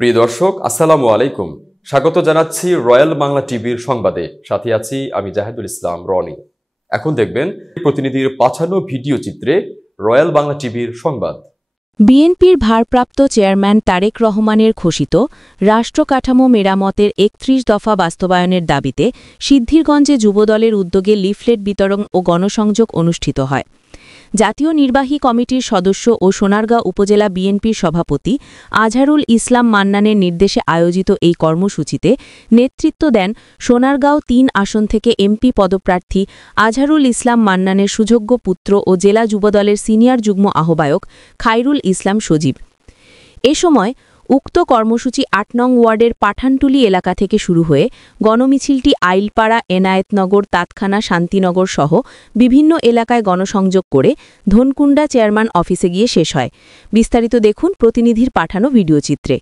প্রিয় দর্শক, আসসালামু আলাইকুম। স্বাগত জানাচ্ছি রয়্যাল বাংলা টিভির সংবাদে। সাথে আছি আমি জাহিদুল ইসলাম রনি। এখন দেখবেন প্রতিনিধির পাঠানো ভিডিও চিত্রে রয়্যাল বাংলা টিভির সংবাদ। বিএনপির ভারপ্রাপ্ত চেয়ারম্যান তারেক রহমানের ঘোষিত রাষ্ট্র কাঠামো মেরামতের ৩১ দফা বাস্তবায়নের দাবিতে সিদ্ধিরগঞ্জে যুবদলের উদ্যোগে লিফলেট বিতরণ ও গণসংযোগ অনুষ্ঠিত হয়। জাতীয় নির্বাহী কমিটির সদস্য ও সোনারগাঁও উপজেলা বিএনপির সভাপতি আজহারুল ইসলাম মান্নানের নির্দেশে আয়োজিত এই কর্মসূচিতে নেতৃত্ব দেন সোনারগাঁও ৩ আসন থেকে এমপি পদপ্রার্থী আজহারুল ইসলাম মান্নানের সুযোগ্য পুত্র ও জেলা যুবদলের সিনিয়র যুগ্ম আহ্বায়ক খায়রুল ইসলাম সজীব। এ সময় উক্ত কর্মসূচি ৮ নং ওয়ার্ডের পাঠানটুলি এলাকা থেকে শুরু হয়ে গণমিছিলটি আইলপাড়া, এনায়েতনগর, তাতখানা, শান্তিনগর সহ বিভিন্ন এলাকায় গণসংযোগ করে ধনকুণ্ডা চেয়ারম্যান অফিসে গিয়ে শেষ হয়। বিস্তারিত দেখুন প্রতিনিধির পাঠানো ভিডিও চিত্রে।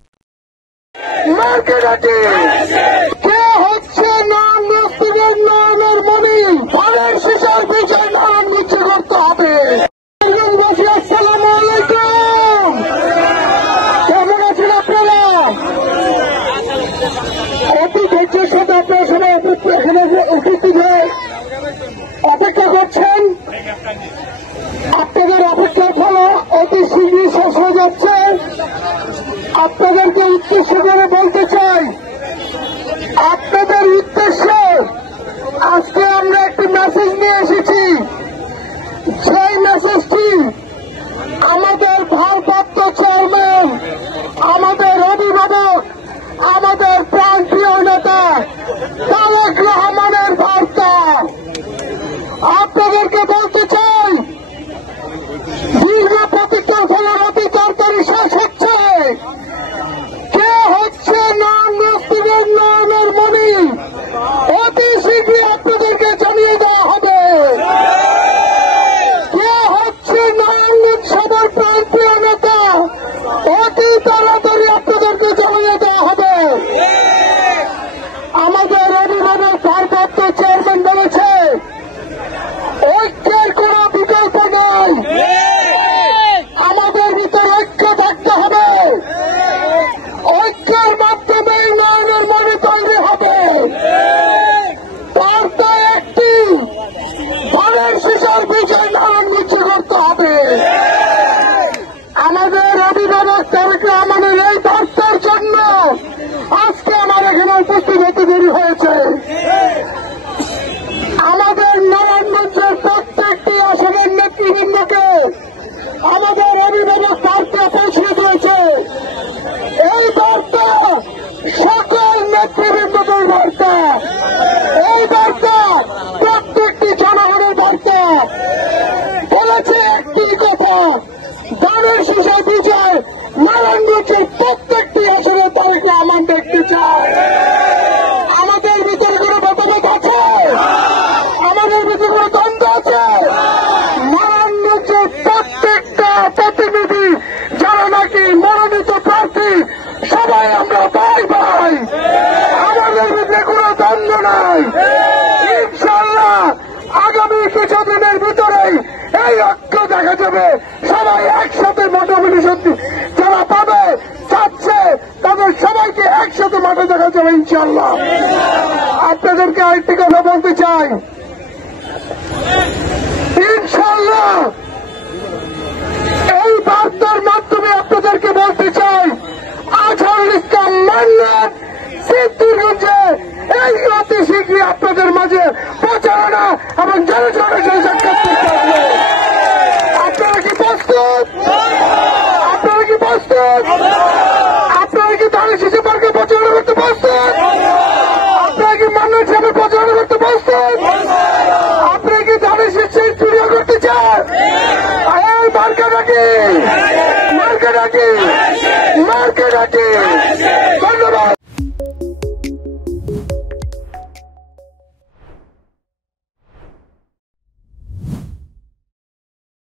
অপেক্ষা করছেন, আপনাদের অপেক্ষার ফল অতি শীঘ্রই শেষ হয়ে যাচ্ছে। আপনাদেরকে উদ্দেশ্য করে বলতে চাই, আপনাদের উদ্দেশ্যে আজকে আমরা একটি মেসেজ নিয়ে এসেছি। সেই মেসেজটি আমাদের ভারপ্রাপ্ত চেয়ারম্যান, আমাদের অভিভাবক, আমাদের প্রান্তীয় নেতা তারেক রহমানের বার্তা। আপনাদেরকে বলতে চাই, দীর্ঘ প্রতীক্ষার ফলে অতি তাড়াতাড়ি শেষ হচ্ছে। কে হচ্ছে নয়নের মণি, অতি শীঘ্রই আপনাদেরকে জানিয়ে দেওয়া হবে। কে হচ্ছে নারায়ণগঞ্জ সবার প্রান্তীয় নেতা, অতি তাড়াতাড়ি আপনাদেরকে জানিয়ে দেওয়া হবে। আমাদের অভিভাবক ভারপ্রাপ্ত চেয়ারম্যান বলেছে, ঐক্যের কোন বিকল্প নেই, আমাদের ভিতরে ঐক্য থাকতে হবে। ঐক্যের মাধ্যমে নয়নের মনে তৈরি হবে। বার্তা একটি, ধানের শীষের বিজয় নারায়ণগঞ্জে করতে হবে। আমাদের অভিভাবক তারেক রহমানের এই বার্তার জন্য আজকে আমার এখানে উপস্থিত হতে দেরি হয়েছে। আমাদের নারায়ণগঞ্জের প্রত্যেকটি আসনের নেতৃবৃন্দকে আমাদের অভিভাবক বার্তা পৌঁছে দিয়েছে। এই বার্তা সকল নেতৃবৃন্দদের বার্তা, এই বার্তা প্রত্যেকটি জনগণের বার্তা। বলেছে একটি কথা, ধানের শীষের বিজয় নারায়ণগঞ্জের প্রত্যেকটি আসনে তারেক রহমান দেখতে চায়। আমাদের ভিতরে কোনো মতামত আছে? আমাদের ভিতরে কোনো দ্বন্দ্ব আছে? নারায়ণগঞ্জের প্রত্যেকটা প্রতিনিধি যারা নাকি মনোনীত প্রার্থী, সবাই আমরা ভাই ভাই, আমাদের ভিতরে কোনো দ্বন্দ্ব নাই। ইনশাআল্লাহ আগামী কিছুদিনের ভিতরেই এই ঐক্য দেখা যাবে। সবাই একসাথে মোটামুটি সত্যি যারা পাবে চাচ্ছে তাদের সবাইকে একসাথে মাঠে দেখা যাবে ইনশাআল্লাহ। আপনাদেরকে আরেকটি কথা বলতে চাই, ইনশাআল্লাহ এই বার্তার মাধ্যমে আপনাদেরকে বলতে চাই, আজহারুল ইসলাম মান্নান সিদ্ধিরগঞ্জে এই অতি শীঘ্রই আপনাদের মাঝে প্রচারণা এবং জনসংযোগ সাক্ষাৎ করতে হবে। আপনারা কি প্রস্তুত? আপনারা কি প্রস্তুত? আপনারা কি ধানের শীষে মার্কে প্রচারণা করতে প্রস্তুত? আপনারা কি মান্নান সাহেবের প্রচারণা করতে প্রস্তুত? আপনারা কি ধানের শীষে চুরিয়া করতে চান? মার্কে ডাকি, মার্কে ডাকি, মার্কে ডাকি।